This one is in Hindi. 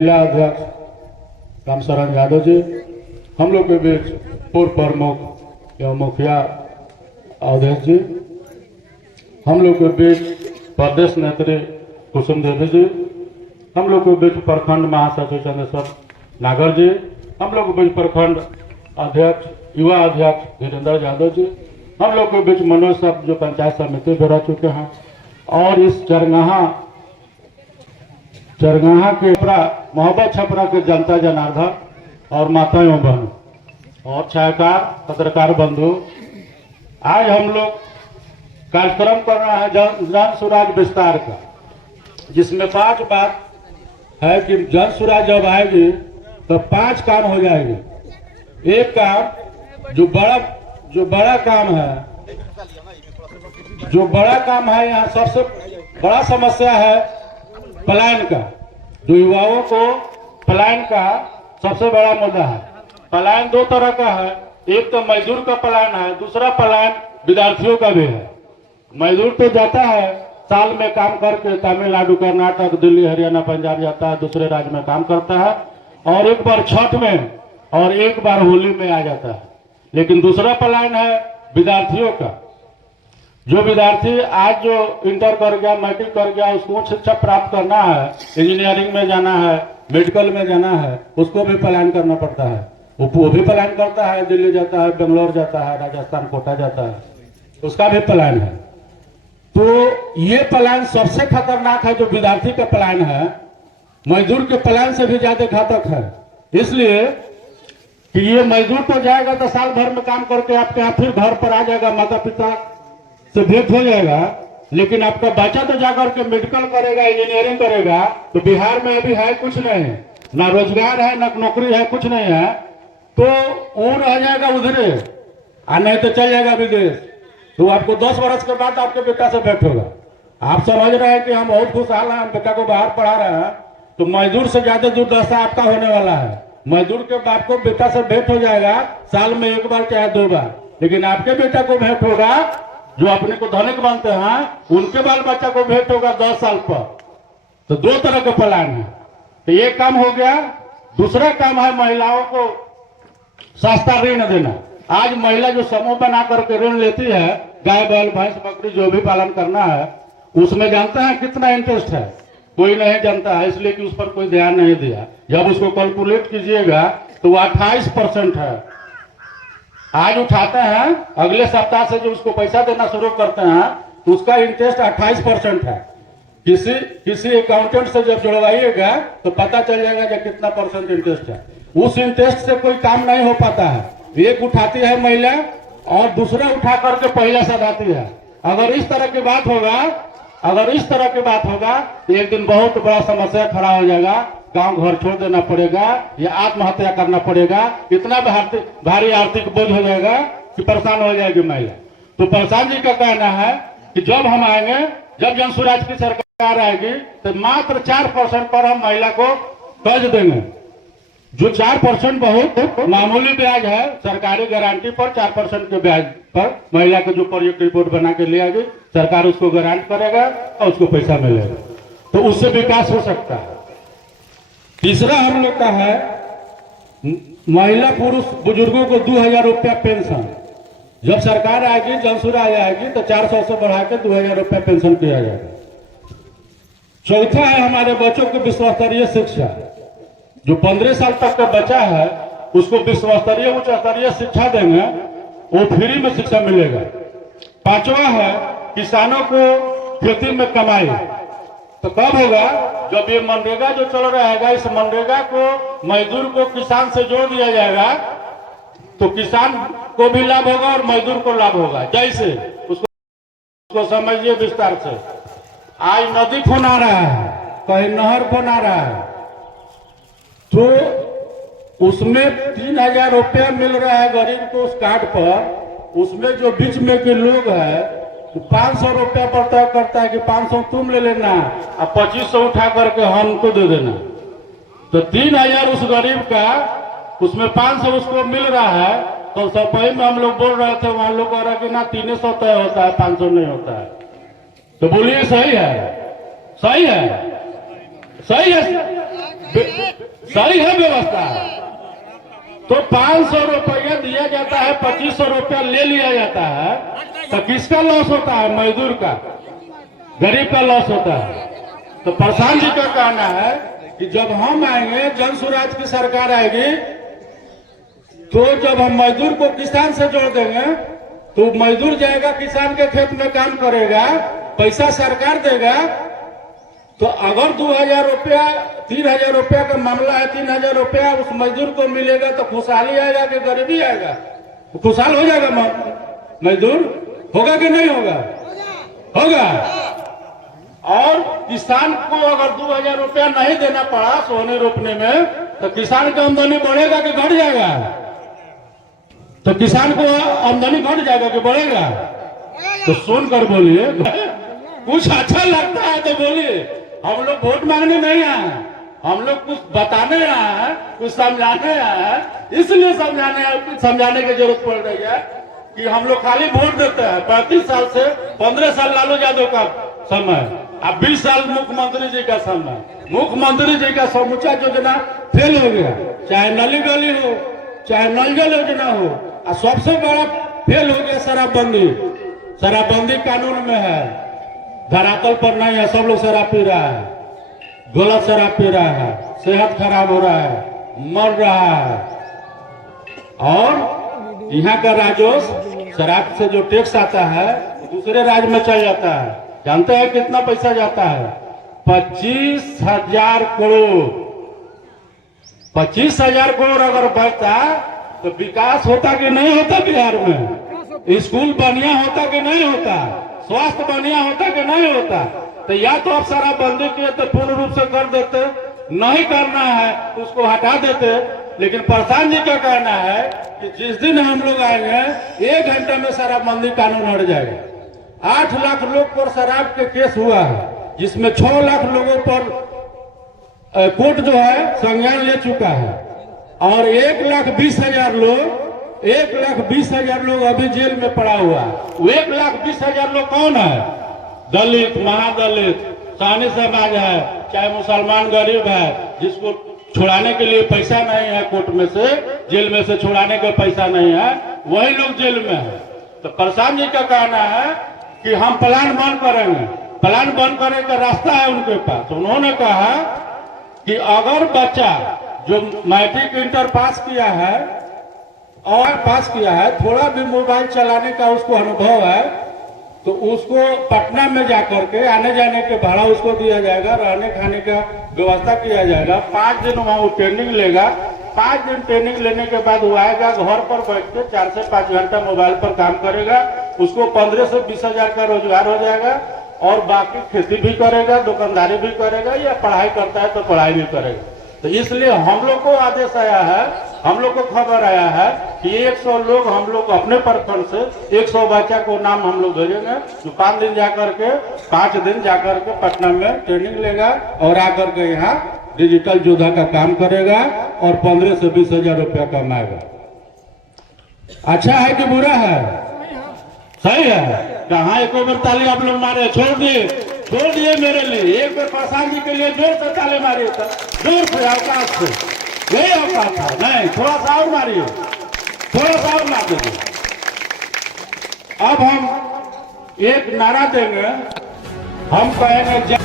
जिला अध्यक्ष रामशरण यादव जी, हम लोग के बीच पूर्व प्रमुख एवं मुखिया अवधेश जी, हम लोग के बीच प्रदेश नेत्री कुसुम देवी जी, हम लोग के बीच प्रखंड महासचिव चंद्रेश्वर नागर जी, हम लोग के बीच प्रखंड अध्यक्ष युवा अध्यक्ष धीरेन्द्र यादव जी, हम लोग के बीच मनोज साहब जो पंचायत समिति में रह चुके हैं, और इस चरगाहा के मोहब्बत छपरा के जनता जनार्दन और माताओं बहन और छायाकार पत्रकार बंधु, आज हम लोग कार्यक्रम कर रहे हैं जन सुराज विस्तार का, जिसमें 5 बात है कि जन सुराज जब आएगी तो 5 काम हो जाएंगे। एक काम जो बड़ा काम है, यहाँ सबसे बड़ा समस्या है पलायन का। जो युवाओं को पलायन का सबसे बड़ा मुद्दा है। पलायन 2 तरह का है, एक तो मजदूर का पलायन है, दूसरा पलायन विद्यार्थियों का भी है। मजदूर तो जाता है साल में काम करके तमिलनाडु, कर्नाटक, दिल्ली, हरियाणा, पंजाब जाता है, दूसरे राज्य में काम करता है, और एक बार छठ में और एक बार होली में आ जाता है। लेकिन दूसरा पलायन है विद्यार्थियों का। जो विद्यार्थी आज जो इंटर कर गया, मैट्रिक कर गया, उसको उच्च शिक्षा प्राप्त करना है, इंजीनियरिंग में जाना है, मेडिकल में जाना है, उसको भी पलायन करना पड़ता है। वो भी पलायन करता है, दिल्ली जाता है, बेंगलोर जाता है, राजस्थान, कोटा जाता है, उसका भी पलायन है। तो ये पलायन सबसे खतरनाक है। जो विद्यार्थी का पलायन है मजदूर के पलायन से भी ज्यादा घातक है, इसलिए कि ये मजदूर तो जाएगा तो साल भर में काम करके आपके यहाँ फिर घर पर आ जाएगा, माता पिता से भेंट हो जाएगा, लेकिन आपका बच्चा तो जाकर के मेडिकल करेगा, इंजीनियरिंग करेगा, तो बिहार में अभी है कुछ नहीं, ना रोजगार है, ना नौकरी है, कुछ नहीं है, तो वो रह जाएगा उधरे, और नहीं तो चल जाएगा विदेश। तो आपको 10 वर्ष के बाद आपके बेटा से भेंट होगा। आप समझ रहे हैं कि हम बहुत खुशहाल हैं, हम बेटा को बाहर पढ़ा रहे हैं, तो मजदूर से ज्यादा दुर्दशा आपका होने वाला है। मजदूर के बाप को बेटा से भेंट हो जाएगा साल में 1 बार चाहे 2 बार, लेकिन आपके बेटा को भेंट होगा, जो अपने को धनिक मानते हैं, उनके बाल बच्चा को भेंट होगा 10 साल पर। तो 2 तरह के पलायन है। तो ये काम हो गया। दूसरा काम है महिलाओं को सस्ता ऋण देना। आज महिला जो समूह बना करके ऋण लेती है, गाय, बैल, भैंस, बकरी जो भी पालन करना है, उसमें जानते हैं कितना इंटरेस्ट है? कोई नहीं जानता है, इसलिए कि उस पर कोई ध्यान नहीं दिया। जब उसको कैलकुलेट कीजिएगा तो वो 28% है। आज उठाते हैं, अगले सप्ताह से जो उसको पैसा देना शुरू करते हैं तो उसका इंटरेस्ट 28% है। किसी अकाउंटेंट से जब जुड़वाइएगा तो पता चल जाएगा कि कितना परसेंट इंटरेस्ट है। उस इंटरेस्ट से कोई काम नहीं हो पाता है। एक उठाती है महिला और दूसरा उठा करके पहला सधाती है। अगर इस तरह की बात होगा तो एक दिन बहुत बड़ा समस्या खड़ा हो जाएगा। गांव घर छोड़ देना पड़ेगा या आत्महत्या करना पड़ेगा। इतना भारी आर्थिक बोझ हो जाएगा कि परेशान हो जाएगी महिला। तो प्रशांत जी का कहना है कि जब हम आएंगे, जब जन सुराज की सरकार आएगी, तो मात्र 4% पर हम महिला को कर्ज देंगे। जो 4% बहुत मामूली ब्याज है। सरकारी गारंटी पर 4% के ब्याज पर महिला को जो प्रोजेक्ट रिपोर्ट बना के ले आएगी, सरकार उसको गारंट करेगा और उसको पैसा मिलेगा। तो उससे विकास हो सकता है। तीसरा हम लोग का है महिला पुरुष बुजुर्गों को 2000 रुपया पेंशन। जब सरकार आएगी, जन सुराज आएगी, तो 400 से बढ़ा के 2000 रुपया पेंशन किया जाएगा। चौथा है हमारे बच्चों को विश्वस्तरीय शिक्षा। जो 15 साल तक का बच्चा है उसको विश्वस्तरीय उच्च स्तरीय शिक्षा देंगे, वो फ्री में शिक्षा मिलेगा। 5वां है किसानों को खेती में कमाई। तो कब होगा? जब ये मनरेगा जो चल रहेगा, इस मनरेगा को मजदूर को किसान से जोड़ दिया जाएगा, तो किसान को भी लाभ होगा और मजदूर को लाभ होगा। जैसे उसको समझिए विस्तार से। आज नदी फोन आ रहा है, कहीं नहर फोन आ रहा है, तो उसमें 3000 रुपया मिल रहा है गरीब को उस कार्ड पर। उसमें जो बीच में के लोग है 500 रुपया पर तय करता है कि 500 तुम ले लेना और 2500 उठा करके हमको दे देना। तो 3000 उस गरीब का, उसमें 500 उसको मिल रहा है। तो सफाई में हम लोग बोल रहे थे, वहां लोग कह रहे कि ना 300 तय होता है, 500 नहीं होता है। तो बोलिए सही है? सही है? सही है? सही है व्यवस्था। तो 500 रुपया दिया जाता है, 2500 रुपया ले लिया जाता है, तो किसका लॉस होता है? मजदूर का, गरीब का लॉस होता है। तो प्रधान जी का कहना है कि जब हम आएंगे, जन स्वराज की सरकार आएगी, तो जब हम मजदूर को किसान से जोड़ देंगे, तो मजदूर जाएगा किसान के खेत में काम करेगा, पैसा सरकार देगा। तो अगर 2000 रुपया 3000 रुपया का मामला है, 3000 रुपया उस मजदूर को मिलेगा, तो खुशहाली आएगा कि गरीबी आएगा? तो खुशहाल हो जाएगा मजदूर, होगा कि नहीं होगा? होगा। और किसान को अगर 2000 रुपया नहीं देना पड़ा सोने रोपने में, तो किसान की आमदनी बढ़ेगा कि घट जाएगा? तो किसान को आमदनी घट जाएगा कि बढ़ेगा? तो सुनकर बोलिए, कुछ अच्छा लगता है तो बोलिए। हम लोग वोट मांगने नहीं आए, हम लोग कुछ बताने आए हैं, कुछ समझाने आए हैं। इसलिए समझाने की जरूरत पड़ रही है कि हम लोग खाली वोट देते हैं। 35 साल से 15 साल लालू यादव का समय, अब 20 साल मुख्यमंत्री जी का समय। मुख्यमंत्री जी का समूचा योजना फेल हो गया, चाहे नली गली हो, चाहे नल जल योजना हो। और सबसे बड़ा फेल हो गया शराबबंदी। शराबबंदी कानून में है, धरातल पर नहीं है। सब लोग शराब पी रहा है, गलत शराब पी रहा है, सेहत खराब हो रहा है, मर रहा है। और यहाँ का राजस्व शराब से जो टैक्स आता है दूसरे राज्य में चल जाता है। जानते हैं कितना पैसा जाता है? 25,000 करोड़। 25,000 करोड़ अगर बचता तो विकास होता कि नहीं होता बिहार में? स्कूल बढ़िया होता कि नहीं होता? स्वास्थ्य बढ़िया होता कि नहीं होता? तो या तो आप शराबबंदी किए तो पूर्ण रूप से कर देते, नहीं करना है तो उसको हटा देते। लेकिन प्रधान जी का कहना है कि जिस दिन हम लोग आएंगे 1 घंटे में शराबबंदी कानून हट जाएगा। 8 लाख लोग पर शराब के केस हुआ है, जिसमें 6 लाख लोगों पर कोर्ट जो है संज्ञान ले चुका है। और 1,20,000 लोग 1,20,000 लोग अभी जेल में पड़ा हुआ है। 1,20,000 लोग कौन है? दलित, महादलित, सानी समाज है, चाहे मुसलमान गरीब है, जिसको छुड़ाने के लिए पैसा नहीं है, कोर्ट में से जेल में से छुड़ाने का पैसा नहीं है, वही लोग जेल में है। तो प्रशांत जी का कहना है कि हम प्लान बंद करेंगे। प्लान बंद करने का रास्ता है उनके पास। उन्होंने कहा कि अगर बच्चा जो मैट्रिक इंटर पास किया है और पास किया है, थोड़ा भी मोबाइल चलाने का उसको अनुभव है, तो उसको पटना में जाकर के आने जाने के भाड़ा उसको दिया जाएगा, रहने खाने का व्यवस्था किया जाएगा। 5 दिन वहाँ वो ट्रेनिंग लेगा। 5 दिन ट्रेनिंग लेने के बाद वो आएगा, घर पर बैठ के 4 से 5 घंटा मोबाइल पर काम करेगा। उसको 15 से 20,000 का रोजगार हो जाएगा। और बाकी खेती भी करेगा, दुकानदारी भी करेगा, या पढ़ाई करता है तो पढ़ाई भी करेगा। तो इसलिए हम लोग को आदेश आया है, हम लोग को खबर आया है कि 100 लोग हम लोग अपने प्रखंड से 100 बच्चा को नाम हम लोग भेजेंगे, जो 5 दिन जाकर के पटना में ट्रेनिंग लेगा और आकर के यहाँ डिजिटल योद्धा का काम करेगा और 15 से 20,000 रुपया कमाएगा। अच्छा है कि बुरा है? सही है। कहाँ एक बार ताली आप लोग मारे? छोड़ दिए मेरे लिए। एक बार प्रशांत जी के लिए जोर से ताली मारिए, जोर से, अवकाश से। यही अवकाश है। नहीं, थोड़ा सा और मारिए, थोड़ा सा और मार दीजिए। अब हम एक नारा देंगे, हम कहेंगे